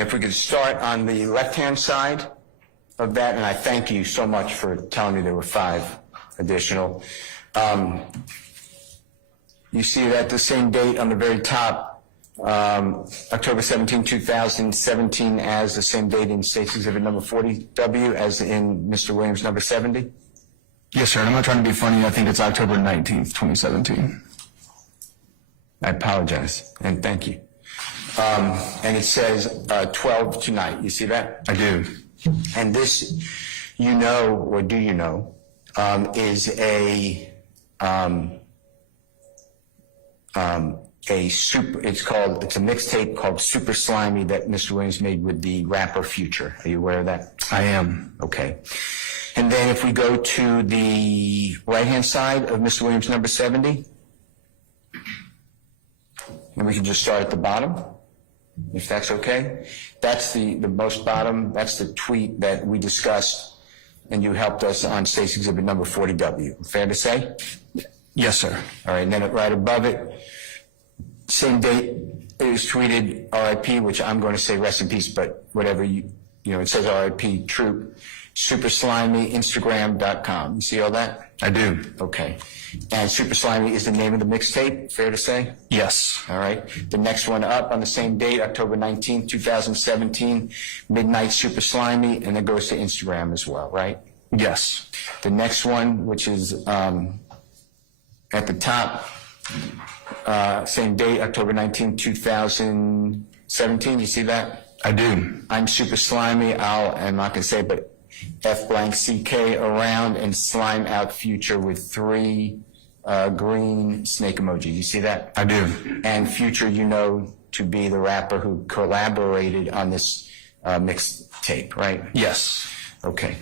And if we could start on the left-hand side of that, and I thank you so much for telling me there were 5 additional. You see that the same date on the very top, October 17, 2017, as the same date in State's Exhibit number 40W as in Mr. Williams number 70? Yes, sir. And I'm not trying to be funny. I think it's October 19th, 2017. I apologize, and thank you. And it says 12 tonight. You see that? I do. And this, you know, or do you know, is it's a mixtape called Super Slimey that Mr. Williams made with the rapper Future. Are you aware of that? I am. Okay. And then if we go to the right-hand side of Mr. Williams number 70, and we can just start at the bottom, if that's okay. That's the most bottom. That's the tweet that we discussed, and you helped us on State's Exhibit number 40W. Fair to say? Yes, sir. All right, and then right above it, same date, it was tweeted RIP, which I'm going to say rest in peace, but whatever it says RIP Troop, Super Slimey, Instagram.com. You see all that? I do. Okay. And Super Slimey is the name of the mixtape, fair to say? Yes. All right. The next one up on the same date, October 19th, 2017, Midnight Super Slimey, and it goes to Instagram as well, right? Yes. The next one, which is at the top, same date, October 19th, 2017, you see that? I do. I'm Super Slimey, I'm not going to say, but F_CK around and slime out Future with 3 green snake emojis. You see that? I do. And Future, you know, to be the rapper who collaborated on this mixtape, right? Yes. Okay.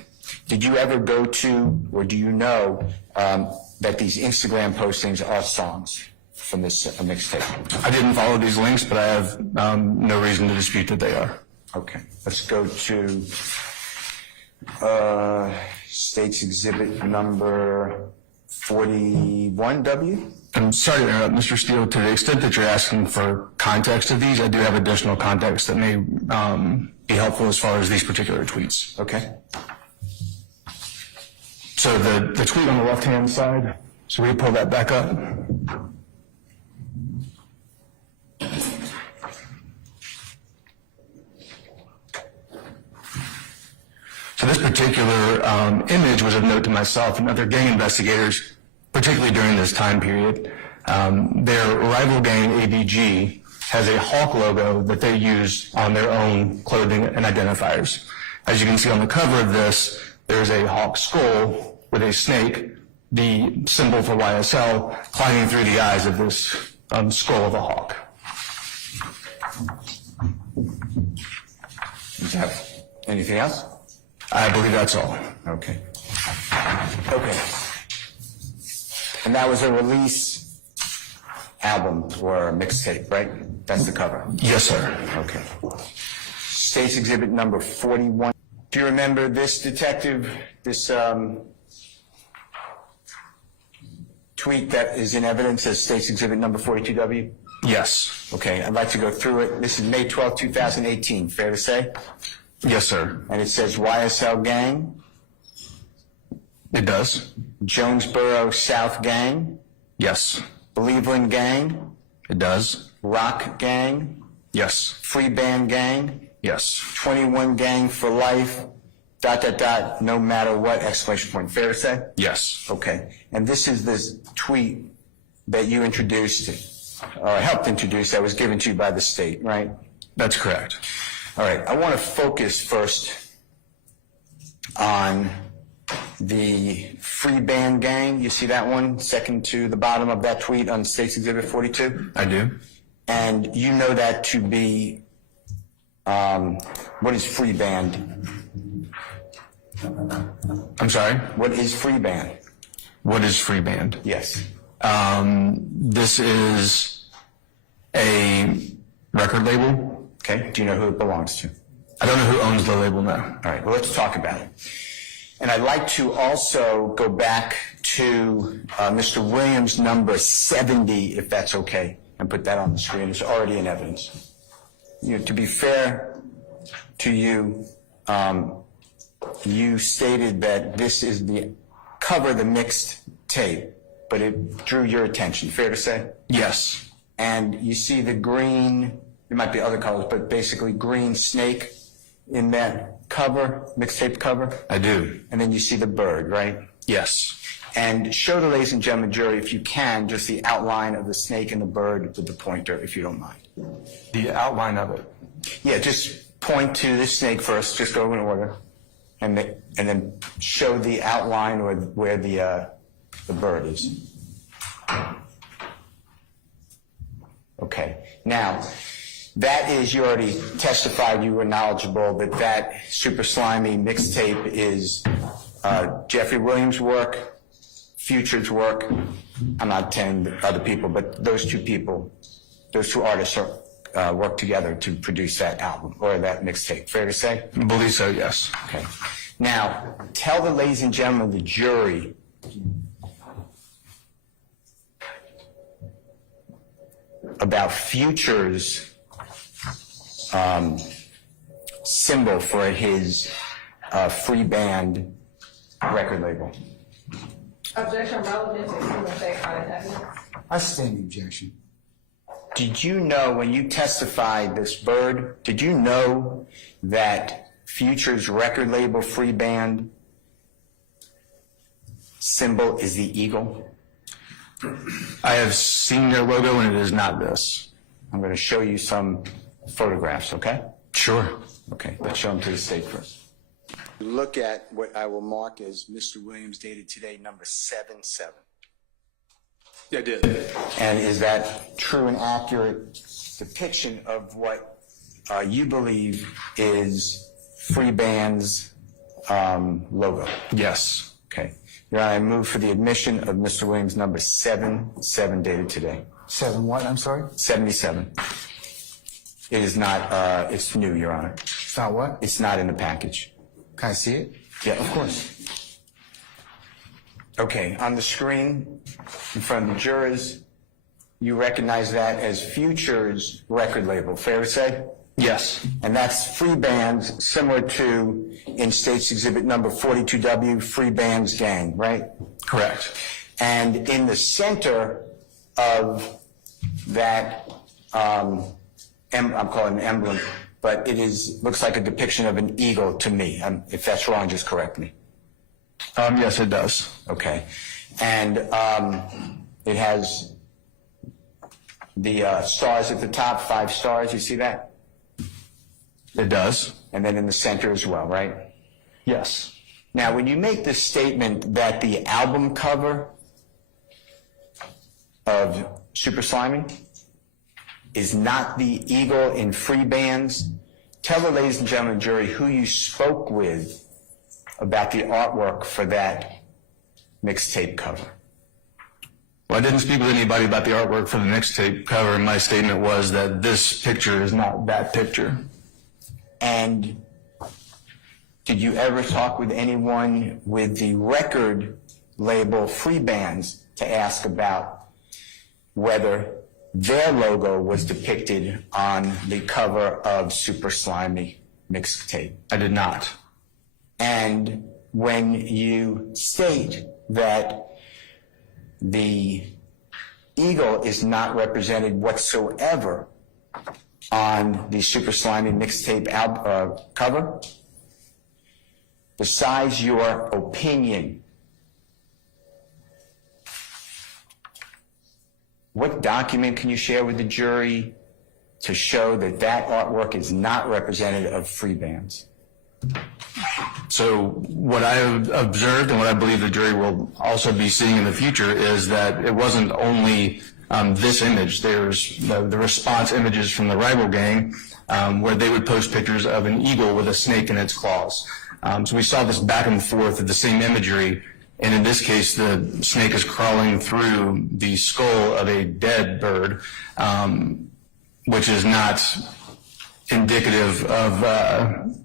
Did you ever go to, or do you know, that these Instagram postings are songs from this mixtape? I didn't follow these links, but I have no reason to dispute that they are. Okay. Let's go to State's Exhibit number 41W. I'm sorry to interrupt, Mr. Steele. To the extent that you're asking for context of these, I do have additional context that may be helpful as far as these particular tweets. Okay. So the tweet on the left-hand side, so we pull that back up. So this particular image was of note to myself and other gang investigators, particularly during this time period. Their rival gang, ADG, has a hawk logo that they use on their own clothing and identifiers. As you can see on the cover of this, there's a hawk skull with a snake, the symbol for YSL, climbing through the eyes of this skull of a hawk. Does that have anything else? I believe that's all. Okay. Okay. And that was a release album or a mixtape, right? That's the cover. Yes, sir. Okay. State's Exhibit number 41. Do you remember this, Detective, this tweet that is in evidence as State's Exhibit number 42W? Yes. Okay, I'd like to go through it. This is May 12, 2018, fair to say? Yes, sir. And it says YSL Gang. It does. Jonesboro South Gang. Yes. Cleveland Gang. It does. Rock Gang. Yes. Freebandz Gang. Yes. 21 Gang for life. ... no matter what, exclamation point. Fair to say? Yes. Okay. And this is this tweet that you introduced, or helped introduce, that was given to you by the state, right? That's correct. All right. I want to focus first on the Freebandz Gang. You see that one, second to the bottom of that tweet on State's Exhibit 42? I do. And you know that to be, what is Freebandz? I'm sorry? What is Freebandz? What is Freebandz? Yes. This is a record label. Okay. Do you know who it belongs to? I don't know who owns the label now. All right. Well, let's talk about it. And I'd like to also go back to Mr. Williams' number 70, if that's okay, and put that on the screen. It's already in evidence. You know, to be fair to you, you stated that this is the cover of the mixed tape, but it drew your attention. Fair to say? Yes. And you see the green, there might be other colors, but basically green snake in that cover, mixtape cover? I do. And then you see the bird, right? Yes. And show the ladies and gentlemen jury, if you can, just the outline of the snake and the bird with the pointer, if you don't mind. The outline of it. Yeah, just point to the snake first, just go in order, and then show the outline or where the bird is. Okay, now, that is, you already testified you were knowledgeable that Super Slimey mixtape is Jeffrey Williams' work, Future's work. I'm not telling other people, but those two people, those two artists work together to produce that album or that mixtape. Fair to say? I believe so, yes. Okay. Now, tell the ladies and gentlemen of the jury about Future's symbol for his Freebandz record label. Objection relevant to human effect on evidence. I stand the objection. Did you know when you testified this bird, did you know that Future's record label Freebandz symbol is the eagle? I have seen their logo, and it is not this. I'm going to show you some photographs, okay? Sure. Okay, let's show them to the stage first. Look at what I will mark as Mr. Williams dated today, number 77. Yeah, I did. And is that true and accurate depiction of what you believe is Freebandz logo? Yes. Okay. Your Honor, I move for the admission of Mr. Williams number 77 dated today. 7 what, I'm sorry? 77. It is not, it's new, Your Honor. It's not what? It's not in the package. Can I see it? Yeah, of course. Okay, on the screen in front of the jurors, you recognize that as Future's record label, fair to say? Yes. And that's Freebandz, similar to in State's Exhibit number 42W, Freebandz Gang, right? Correct. And in the center of that, I'm calling it an emblem, but it looks like a depiction of an eagle to me. If that's wrong, just correct me. Yes, it does. Okay. And it has the stars at the top, 5 stars. You see that? It does. And then in the center as well, right? Yes. Now, when you make the statement that the album cover of Super Slimey is not the eagle in Freebandz, tell the ladies and gentlemen jury who you spoke with about the artwork for that mixtape cover. Well, I didn't speak with anybody about the artwork for the mixtape cover, and my statement was that this picture is not that picture. And did you ever talk with anyone with the record label Freebandz to ask about whether their logo was depicted on the cover of Super Slimey mixtape? I did not. And when you state that the eagle is not represented whatsoever on the Super Slimey mixtape cover, besides your opinion, what document can you share with the jury to show that that artwork is not representative of Freebandz? So what I have observed and what I believe the jury will also be seeing in the future is that it wasn't only this image. There's the response images from the rival gang where they would post pictures of an eagle with a snake in its claws. So we saw this back and forth of the same imagery, and in this case the snake is crawling through the skull of a dead bird, which is not indicative of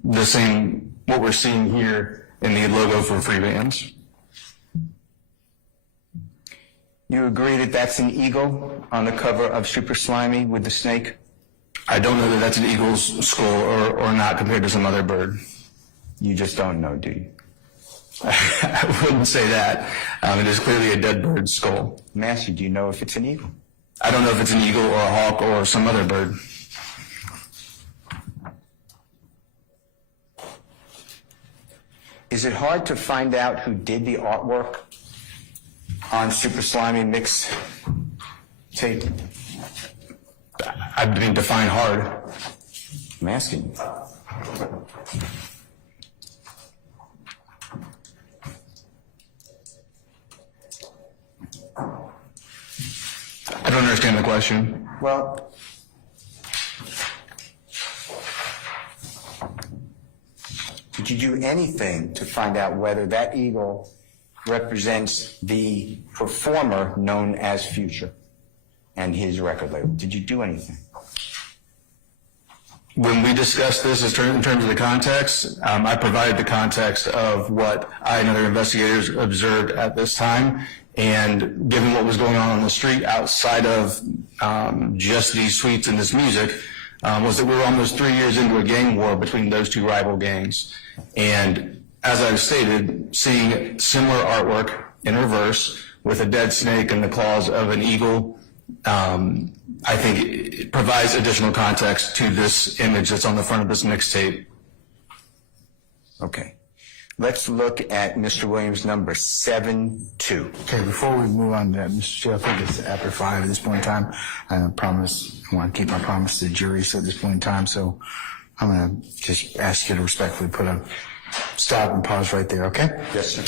the same, what we're seeing here in the logo for Freebandz. You agree that that's an eagle on the cover of Super Slimey with the snake? I don't know that that's an eagle's skull or not compared to some other bird. You just don't know, do you? I wouldn't say that. It is clearly a dead bird's skull. I'm asking you, do you know if it's an eagle? I don't know if it's an eagle or a hawk or some other bird. Is it hard to find out who did the artwork on Super Slimy Mixtape? I didn't define hard. I'm asking you. I don't understand the question. Well, did you do anything to find out whether that eagle represents the performer known as Future and his record label? Did you do anything? When we discussed this in terms of the context, I provided the context of what I and other investigators observed at this time, and given what was going on the street outside of just these suites and this music, was that we were almost 3 years into a gang war between those two rival gangs. And as I've stated, seeing similar artwork in reverse with a dead snake and the claws of an eagle, I think it provides additional context to this image that's on the front of this mixtape. Okay. Let's look at Mr. Williams' number 7-2. Okay, before we move on to that, Mr. Chair, I think it's after 5 at this point in time. I want to keep my promise to the juries at this point in time, so I'm going to just ask you to respectfully put a stop and pause right there, okay? Yes, sir.